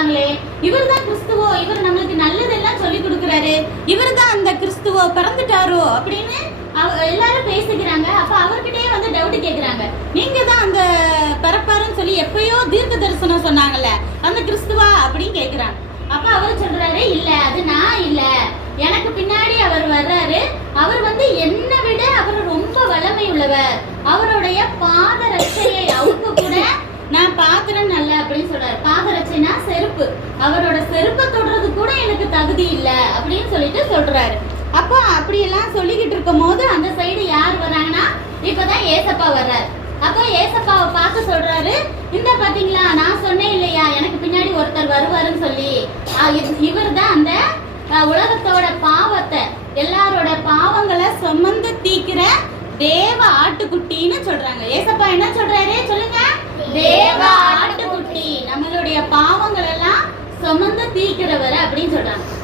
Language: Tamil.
சொல்றாங்களே? இவர் தான் கிறிஸ்துவோ இவர் நம்மளுக்கு நல்லதெல்லாம் சொல்லி கொடுக்குறாரு. இவர் தான் அந்த கிறிஸ்துவோ பிறந்துட்டாரோ அப்படின்னு எல்லாரும் பேசிக்கிறாங்க. அப்ப அவர்கிட்டயே வந்து டவுட் கேக்குறாங்க. நீங்க தான் அந்த பிறப்பாருன்னு சொல்லி எப்பயோ தீர்க்க தரிசனம் சொன்னாங்கல்ல அந்த கிறிஸ்துவா அப்படின்னு கேக்குறாங்க. அப்ப அவர் சொல்றாரு இல்ல அது நான் இல்ல. எனக்கு பின்னாடி அவர் வர்றாரு. அவர் வந்து என்னை விட அவர் ரொம்ப வளமை உள்ளவர் அவருடைய பாத ரட்சையை அவுக்க கூட நான் பாக்குறேன் நல்ல அப்படின்னு சொல்றாரு பாத ரட்சைனா செருப்பு அவரோட செருப்பை தொடுறது கூட எனக்கு தகுதி இல்லை அப்படின்னு சொல்லிட்டு சொல்றாரு. அப்போ அப்படியெல்லாம் சொல்லிக்கிட்டு இருக்கும் போது அந்த சைடு யார் வராங்கன்னா இப்பதான் ஏசப்பா வர்றாரு. அப்போ ஏசப்பாவை பார்த்து சொல்றாரு இந்த பாத்தீங்களா நான் சொன்னேன் இல்லையா எனக்கு பின்னாடி ஒருத்தர் வருவாருன்னு சொல்லி. இவர் தான் அந்த உலகத்தோட பாவத்தை எல்லாரோட பாவங்களை சுமந்து தீக்கிற தேவ ஆட்டுக்குட்டின்னு சொல்றாங்க. ஏசப்பா என்ன சொல்றாரு சொல்லுங்க தேவ ஆட்டுக்குட்டி நம்மளுடைய பாவங்கள் எல்லாம் சுமந்து தீக்கிறவர் அப்படின்னு சொல்றாங்க.